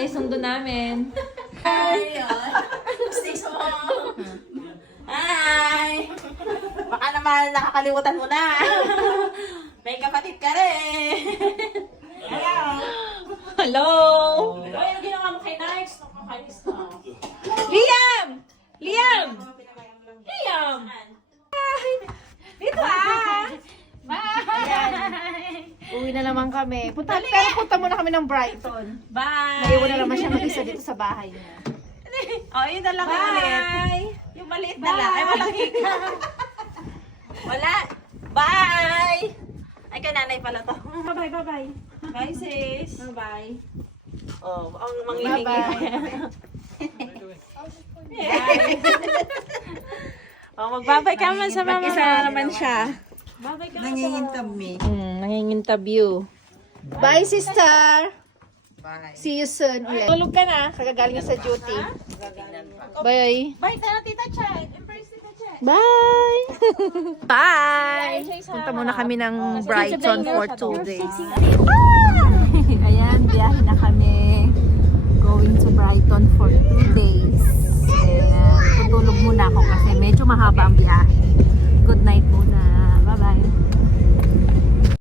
yung sundo namin. Ayun. Stay sa mo. Hi! Baka naman nakakalimutan mo na. May kapatid ka rin. Hello. Hello! Ay, ano ginawa mo kay Nice? Nakakainis na. Uwi na naman kami. Punta, pero punta muna kami ng Brighton. Bye! Naiwan na naman siya mag-isa dito sa bahay niya. Oh, yun na lang yung maliit. Bye! Yung maliit na lang. Ay, malaki ka. Wala. Bye! Ay, kay nanay pala to. Bye-bye, bye-bye. Bye, sis. Bye-bye. Oh, ang manghihingi pa Bye-bye. oh, magbabay ka man sa mama. Mag-isa na naman siya. Babay ka mama. Nangingintab-me. Mm, nanginginterview. Bye, sister! See you soon ulit. Tulog ka na. Kagagaling sa duty. Bye! Bye, tara, Tita Chay. Embrace Tita. Bye! Bye! Punta muna kami ng Brighton for two days. Ayan, biyahe na kami. Going to Brighton for two days. And tutulog muna ako kasi medyo mahaba ang biyahe. Good night muna.